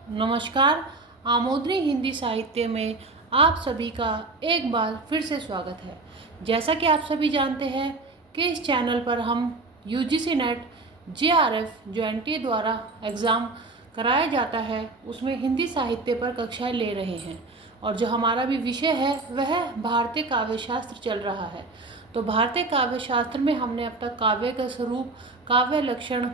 नमस्कार। आमोदनी हिंदी साहित्य में आप सभी का एक बार फिर से स्वागत है। जैसा कि आप सभी जानते हैं कि इस चैनल पर हम यूजीसी नेट जेआरएफ जो एनटीए द्वारा एग्ज़ाम कराया जाता है उसमें हिंदी साहित्य पर कक्षाएं ले रहे हैं और जो हमारा भी विषय है वह भारतीय काव्य शास्त्र चल रहा है। तो भारतीय काव्य शास्त्र में हमने अब तक काव्य का स्वरूप, काव्य लक्षण,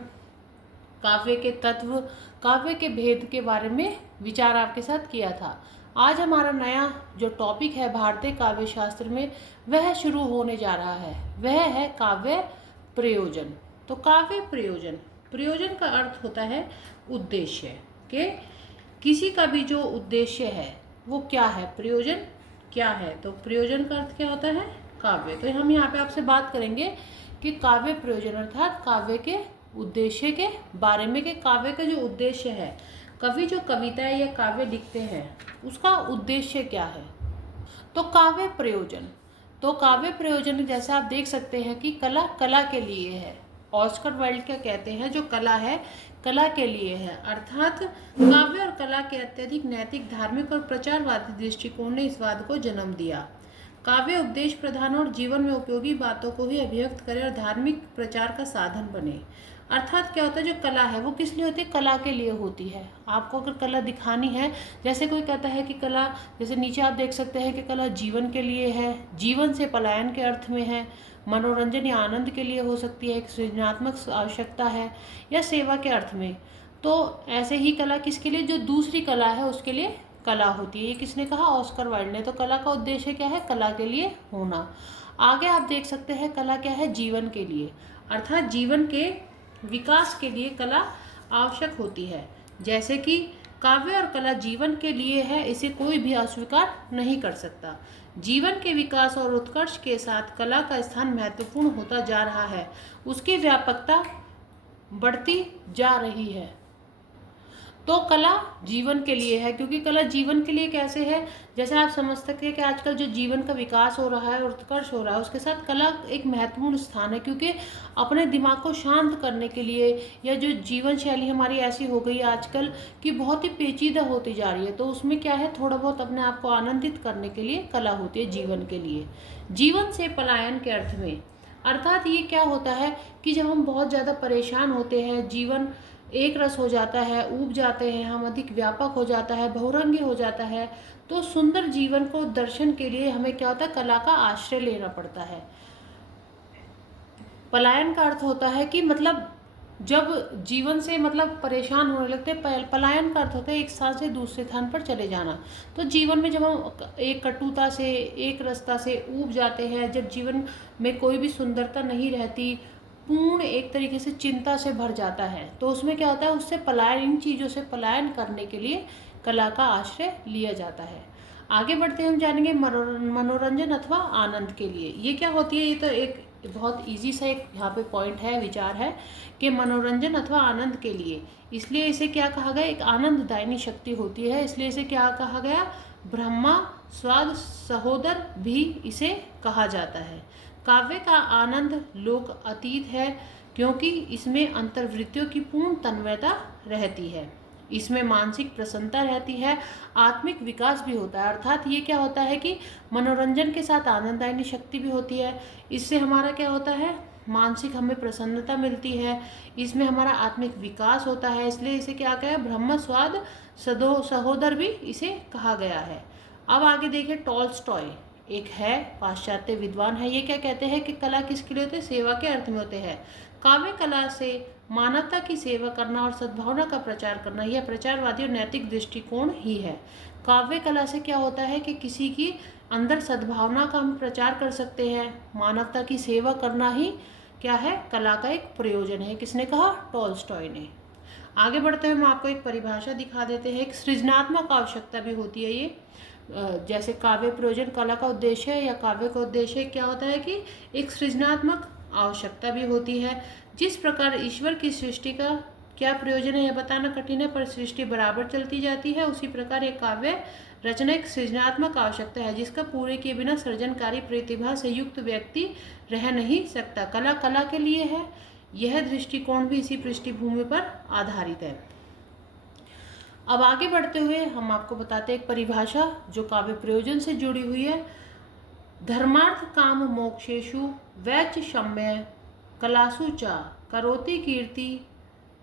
काव्य के तत्व, काव्य के भेद के बारे में विचार आपके साथ किया था। आज हमारा नया जो टॉपिक है भारतीय काव्य शास्त्र में वह शुरू होने जा रहा है, वह है काव्य प्रयोजन। तो काव्य प्रयोजन, प्रयोजन का अर्थ होता है उद्देश्य के, किसी का भी जो उद्देश्य है वो क्या है, प्रयोजन क्या है। तो प्रयोजन का अर्थ क्या होता है, काव्य। तो हम यहाँ पे आपसे बात करेंगे कि काव्य प्रयोजन अर्थात काव्य के उद्देश्य के बारे में, कि काव्य का जो उद्देश्य है, कवि जो कविताएं या काव्य लिखते हैं उसका उद्देश्य क्या है। तो काव्य प्रयोजन, तो काव्य प्रयोजन जैसे आप देख सकते हैं कि कला कला के लिए है। ऑस्कर वाइल्ड क्या कहते हैं, जो कला है कला के लिए है, अर्थात काव्य और कला के अत्यधिक नैतिक, धार्मिक और प्रचारवादी दृष्टिकोण ने इस वाद को जन्म दिया। काव्य उपदेश प्रधान और जीवन में उपयोगी बातों को ही अभिव्यक्त करे और धार्मिक प्रचार का साधन बने। अर्थात क्या होता है, जो कला है वो किस लिए होती है, कला के लिए होती है। आपको अगर कला दिखानी है, जैसे कोई कहता है कि कला, जैसे नीचे आप देख सकते हैं कि कला जीवन के लिए है, जीवन से पलायन के अर्थ में है, मनोरंजन या आनंद के लिए हो सकती है, एक सृजनात्मक आवश्यकता है, या सेवा के अर्थ में। तो ऐसे ही कला किसके लिए, जो दूसरी कला है उसके लिए कला होती है। ये किसने कहा, ऑस्कर वाइल्ड ने। तो कला का उद्देश्य क्या है, कला के लिए होना। आगे आप देख सकते हैं कला क्या है, जीवन के लिए, अर्थात जीवन के विकास के लिए कला आवश्यक होती है। जैसे कि काव्य और कला जीवन के लिए है, इसे कोई भी अस्वीकार नहीं कर सकता। जीवन के विकास और उत्कर्ष के साथ कला का स्थान महत्वपूर्ण होता जा रहा है, उसकी व्यापकता बढ़ती जा रही है। तो कला जीवन के लिए है, क्योंकि कला जीवन के लिए कैसे है, जैसे आप समझ सकते हैं कि आजकल जो जीवन का विकास हो रहा है और उत्कर्ष हो रहा है उसके साथ कला एक महत्वपूर्ण स्थान है, क्योंकि अपने दिमाग को शांत करने के लिए, या जो जीवन शैली हमारी ऐसी हो गई है आजकल कि बहुत ही पेचीदा होती जा रही है, तो उसमें क्या है, थोड़ा बहुत अपने आप को आनंदित करने के लिए कला होती है जीवन के लिए। जीवन से पलायन के अर्थ में, अर्थात ये क्या होता है कि जब हम बहुत ज़्यादा परेशान होते हैं, जीवन एक रस हो जाता है, ऊब जाते हैं हम, अधिक व्यापक हो जाता है, बहुरंगी हो जाता है, तो सुंदर जीवन को दर्शन के लिए हमें क्या होता है, कला का आश्रय लेना पड़ता है। पलायन का अर्थ होता है कि मतलब जब जीवन से मतलब परेशान होने लगते हैं, पलायन का अर्थ होता है एक स्थान से दूसरे स्थान पर चले जाना। तो जीवन में जब हम एक कटुता से, एक रसता से ऊब जाते हैं, जब जीवन में कोई भी सुंदरता नहीं रहती, पूर्ण एक तरीके से चिंता से भर जाता है, तो उसमें क्या होता है, उससे पलायन, इन चीज़ों से पलायन करने के लिए कला का आश्रय लिया जाता है। आगे बढ़ते हम जानेंगे मनोरंजन अथवा आनंद के लिए। ये क्या होती है, ये तो एक बहुत इजी सा एक यहाँ पे पॉइंट है, विचार है कि मनोरंजन अथवा आनंद के लिए, इसलिए इसे क्या कहा गया, एक आनंददायिनी शक्ति होती है, इसलिए इसे क्या कहा गया, ब्रह्मा स्वाद सहोदर भी इसे कहा जाता है। काव्य का आनंद लोक अतीत है, क्योंकि इसमें अंतर्वृत्तियों की पूर्ण तन्मयता रहती है, इसमें मानसिक प्रसन्नता रहती है, आत्मिक विकास भी होता है। अर्थात ये क्या होता है कि मनोरंजन के साथ आनंददायिनी शक्ति भी होती है, इससे हमारा क्या होता है, मानसिक हमें प्रसन्नता मिलती है, इसमें हमारा आत्मिक विकास होता है, इसलिए इसे क्या कहा है, ब्रह्म स्वाद सहोदर भी इसे कहा गया है। अब आगे देखिए, टॉल्स्टॉय एक है पाश्चात्य विद्वान है, ये क्या कहते हैं कि कला किसके लिए होते हैं, सेवा के अर्थ में होते हैं। काव्य कला से मानवता की सेवा करना और सद्भावना का प्रचार करना, यह प्रचारवादी और नैतिक दृष्टिकोण ही है। काव्य कला से क्या होता है कि किसी की अंदर सद्भावना का हम प्रचार कर सकते हैं, मानवता की सेवा करना ही क्या है, कला का एक प्रयोजन है। किसने कहा, टॉल्स्टॉय ने। आगे बढ़ते हुए हम आपको एक परिभाषा दिखा देते हैं। एक सृजनात्मक आवश्यकता भी होती है ये, जैसे काव्य प्रयोजन कला का उद्देश्य है या काव्य का उद्देश्य क्या होता है कि एक सृजनात्मक आवश्यकता भी होती है। जिस प्रकार ईश्वर की सृष्टि का क्या प्रयोजन है यह बताना कठिन है, पर सृष्टि बराबर चलती जाती है, उसी प्रकार एक काव्य रचना एक सृजनात्मक आवश्यकता है, जिसका पूरे किए बिना सृजनकारी प्रतिभा से युक्त व्यक्ति रह नहीं सकता। कला कला के लिए है, यह दृष्टिकोण भी इसी पृष्ठभूमि पर आधारित है। अब आगे बढ़ते हुए हम आपको बताते हैं एक परिभाषा जो काव्य प्रयोजन से जुड़ी हुई है। धर्मार्थ काम मोक्षेषु वैचशम्य कलासु च करोति कीर्ति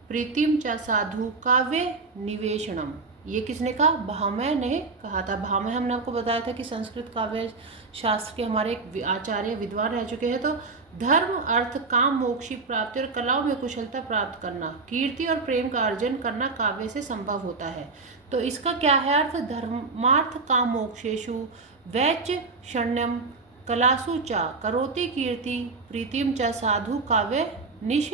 प्रीतिम च साधु काव्य निवेशनम। ये किसने कहा? भामह ने कहा था। भामह हमने आपको बताया था कि संस्कृत काव्य शास्त्र के हमारे एक आचार्य विद्वान रह चुके हैं। तो धर्म अर्थ काम मोक्ष की प्राप्ति और कलाओं में कुशलता प्राप्त करना, कीर्ति और प्रेम का अर्जन करना काव्य से संभव होता है। तो इसका क्या है अर्थ? धर्मार्थ काम मोक्षेषु वैच शण्यम कलासु च करोति कीर्ति प्रीतिम च साधु काव्य निश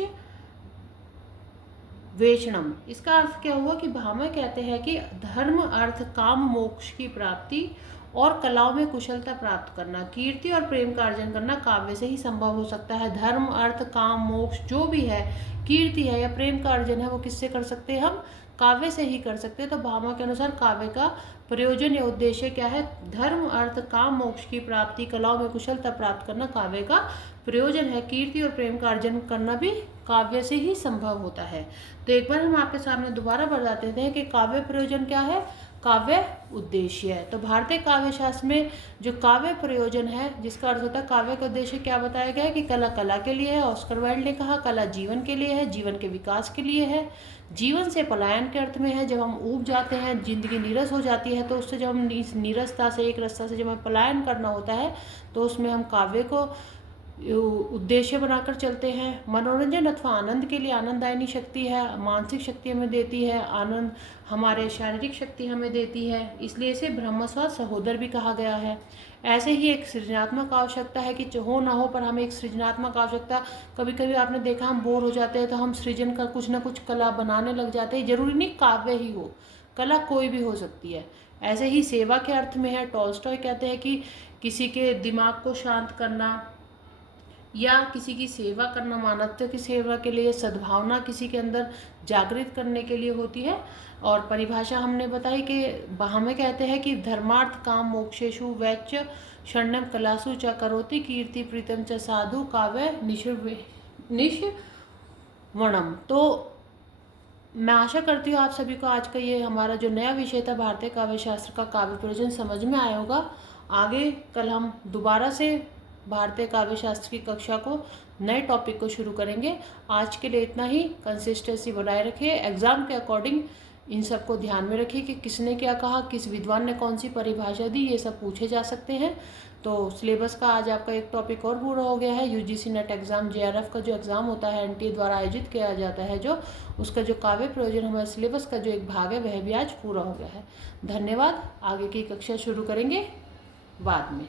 वेशनम। इसका अर्थ क्या हुआ कि भामह कहते हैं कि धर्म अर्थ काम मोक्ष की प्राप्ति और कलाओं में कुशलता प्राप्त करना, कीर्ति और प्रेम का अर्जन करना काव्य से ही संभव हो सकता है। धर्म अर्थ काम मोक्ष जो भी है, कीर्ति है या प्रेम का अर्जन है, वो किससे कर सकते हैं? हम काव्य से ही कर सकते हैं। तो भामह के अनुसार काव्य का प्रयोजन या उद्देश्य क्या है? धर्म अर्थ काम मोक्ष की प्राप्ति, कलाओं में कुशलता प्राप्त करना काव्य का प्रयोजन है। कीर्ति और प्रेम का अर्जन करना भी काव्य से ही संभव होता है। तो एक बार हम आपके सामने दोबारा बताते हैं कि काव्य प्रयोजन क्या है, काव्य उद्देश्य है। तो भारतीय काव्य शास्त्र में जो काव्य प्रयोजन है, जिसका अर्थ होता है काव्य का उद्देश्य, क्या बताया गया है कि कला कला के लिए है। ऑस्कर वाइल्ड ने कहा कला जीवन के लिए है, जीवन के विकास के लिए है, जीवन से पलायन के अर्थ में है। जब हम ऊब जाते हैं, जिंदगी नीरस हो जाती है, तो उससे जब हम इस नीरसता से, एक रास्ता से जब हमें पलायन करना होता है, तो उसमें हम काव्य को उद्देश्य बनाकर चलते हैं। मनोरंजन अथवा आनंद के लिए आनंददायिनी शक्ति है, मानसिक शक्ति हमें देती है, आनंद हमारे शारीरिक शक्ति हमें देती है, इसलिए इसे ब्रह्मस्वाद सहोदर भी कहा गया है। ऐसे ही एक सृजनात्मक आवश्यकता है कि हो ना हो पर हमें एक सृजनात्मक आवश्यकता, कभी कभी आपने देखा हम बोर हो जाते हैं तो हम सृजन का कुछ ना कुछ कला बनाने लग जाते हैं। जरूरी नहीं काव्य ही हो, कला कोई भी हो सकती है। ऐसे ही सेवा के अर्थ में है। टॉल्स्टॉय कहते हैं कि किसी के दिमाग को शांत करना या किसी की सेवा करना, मानवता की सेवा के लिए, सद्भावना किसी के अंदर जागृत करने के लिए होती है। और परिभाषा हमने बताई कि हमें कहते हैं कि धर्मार्थ काम मोक्षेषु वैच शण्यम कलासु च करोति कीर्ति प्रीतम च साधु काव्य निशवणम। तो मैं आशा करती हूँ आप सभी को आज का ये हमारा जो नया विषय था भारतीय काव्य शास्त्र का काव्य प्रयोजन समझ में आया होगा। आगे कल हम दोबारा से भारतीय काव्य शास्त्र की कक्षा को, नए टॉपिक को शुरू करेंगे। आज के लिए इतना ही। कंसिस्टेंसी बनाए रखिए, एग्जाम के अकॉर्डिंग इन सब को ध्यान में रखिए कि किसने क्या कहा, किस विद्वान ने कौन सी परिभाषा दी, ये सब पूछे जा सकते हैं। तो सिलेबस का आज आपका एक टॉपिक और पूरा हो गया है। यूजीसी नेट एग्जाम, जेआरएफ का जो एग्जाम होता है, एनटीए द्वारा आयोजित किया जाता है, जो उसका जो काव्य प्रयोजन हमारे सिलेबस का जो एक भाग है, वह भी आज पूरा हो गया है। धन्यवाद। आगे की कक्षा शुरू करेंगे बाद में।